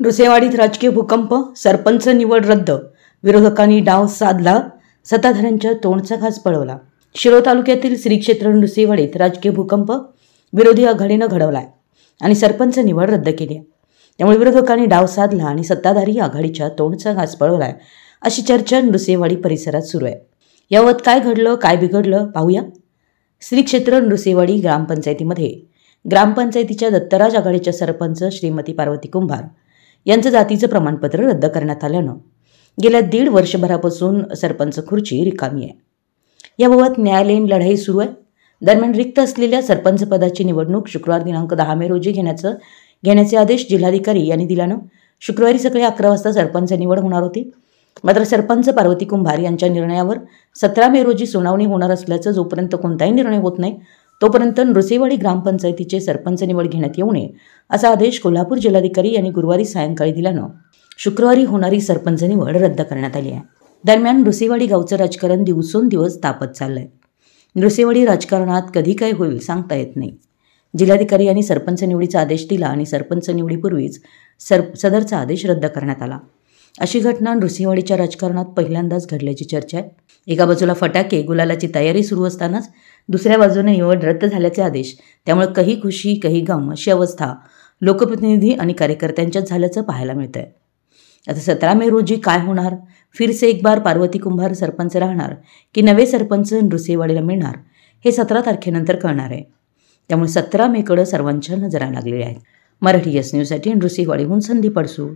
नृसिंहवाडीत राजकीय भूकंप, सरपंच निवड रद्द, विरोधकांनी डाव साधला, सत्ताधाऱ्यांच्या तोंडचा घास पळवला. शिरोळ तालुक्यातील श्री क्षेत्र नृसिंहवाडीत राजकीय भूकंप विरोधी आघाडीनं घडवलाय आणि सरपंच निवड रद्द केली आहे. त्यामुळे विरोधकांनी डाव साधला आणि सत्ताधारी आघाडीच्या तोंडचा घास पळवलाय अशी चर्चा नृसिंहवाडी परिसरात सुरू आहे. यावत काय घडलं, काय बिघडलं पाहूया. श्री क्षेत्र नृसिंहवाडी ग्रामपंचायतीमध्ये ग्रामपंचायतीच्या दत्तराज आघाडीच्या सरपंच श्रीमती पार्वती कुंभार यांचं जातीचं प्रमाणपत्र रद्द करण्यात आल्यानं गेल्या 1.5 वर्षभरापासून सरपंच खुर्ची रिकामी आहे. याबाबत न्यायालयीन लढाई सुरू आहे. दरम्यान रिक्त असलेल्या सरपंच पदाची निवडणूक शुक्रवार दिनांक 10 मे रोजी घेण्याचे आदेश जिल्हाधिकारी यांनी दिल्यानं शुक्रवारी सकाळी 11 वाजता सरपंच निवड होणार होती. मात्र सरपंच पार्वती कुंभार यांच्या निर्णयावर 17 मे रोजी सुनावणी होणार असल्याचं जोपर्यंत कोणताही निर्णय होत नाही तोपर्यंत नृसिंहवाडी ग्रामपंचायतीचे सरपंच निवड घेण्यात येऊ नये असा आदेश कोल्हापूर जिल्हाधिकारी यांनी गुरुवारी सायंकाळी दिल्यानं शुक्रवारी होणारी सरपंच निवड रद्द करण्यात आली आहे. दरम्यान नृसिंहवाडी गावचं राजकारण दिवसेंदिवस तापत चाललंय. नृसिंहवाडी राजकारणात कधी काय होईल सांगता येत नाही. जिल्हाधिकारी यांनी सरपंच निवडीचा आदेश दिला आणि सरपंच निवडीपूर्वीच सदरचा आदेश रद्द करण्यात आला. अशी घटना नृसिंहवाडीच्या राजकारणात पहिल्यांदाच घडल्याची चर्चा आहे. एका बाजूला फटाके गुलालाची तयारी सुरू असतानाच दुसऱ्या बाजूने निवड रद्द झाल्याचे आदेश. त्यामुळे काही खुशी काही गम अशी अवस्था लोकप्रतिनिधी आणि कार्यकर्त्यांच्यात झाल्याचं पाहायला मिळतंय. आता 17 मे रोजी काय होणार? फिर से एक बार पार्वती कुंभार सरपंच राहणार की नवे सरपंच नृसिंहवाडीला मिळणार हे 17 तारखेनंतर कळणार आहे. त्यामुळे 17 मेकडे सर्वांच्या नजरा लागलेल्या आहेत. मराठी यस न्यूजसाठी नृसिंहवाडीहून संदीप अडसूळ.